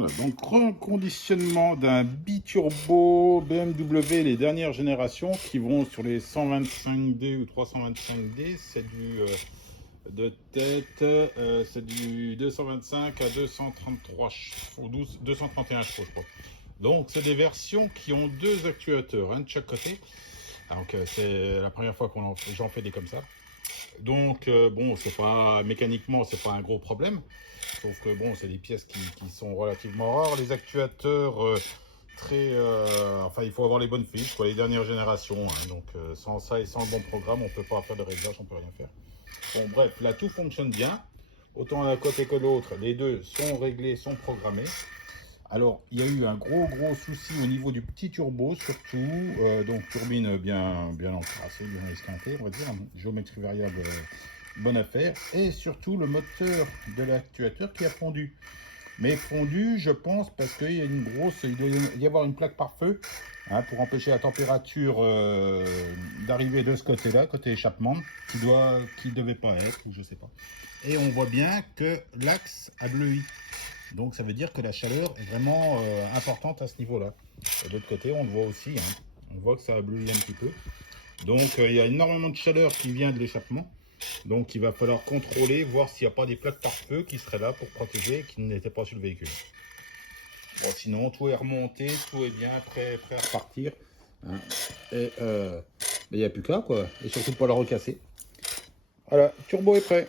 Voilà, donc reconditionnement d'un biturbo BMW, les dernières générations qui vont sur les 125D ou 325D. C'est du de tête, c'est du 225 à 233 chevaux, 231 chevaux, je crois. Donc, c'est des versions qui ont deux actuateurs, un de chaque côté. Donc, c'est la première fois que j'en fais des comme ça. Donc, bon, c'est pas mécaniquement, c'est pas un gros problème. Sauf que bon, c'est des pièces qui sont relativement rares. Les actuateurs, enfin, il faut avoir les bonnes fiches, quoi, les dernières générations. Hein. Donc, sans ça et sans le bon programme, on peut pas faire de réglage, on peut rien faire. Bon, bref, là, tout fonctionne bien. Autant d'un côté que de l'autre, les deux sont réglés, sont programmés. Alors, il y a eu un gros souci au niveau du petit turbo, surtout. Donc, turbine bien encrassée, bien esquintée, on va dire. Géométrie variable, bonne affaire. Et surtout, le moteur de l'actuateur qui a fondu. Mais fondu, je pense, parce qu'il y a il doit y avoir une plaque par feu, hein, pour empêcher la température d'arriver de ce côté-là, côté échappement, qui devait pas être, ou je sais pas. Et on voit bien que l'axe a bleui. Donc ça veut dire que la chaleur est vraiment importante à ce niveau-là. De l'autre côté, on le voit aussi, hein. On voit que ça a bleui un petit peu. Donc il y a énormément de chaleur qui vient de l'échappement. Donc il va falloir contrôler, voir s'il n'y a pas des plaques par feu qui seraient là pour protéger et qui n'étaient pas sur le véhicule. Bon, sinon, tout est remonté, tout est bien, prêt à repartir. Hein. Et il n'y a plus qu'à, quoi. Et surtout pas le recasser. Voilà, turbo est prêt.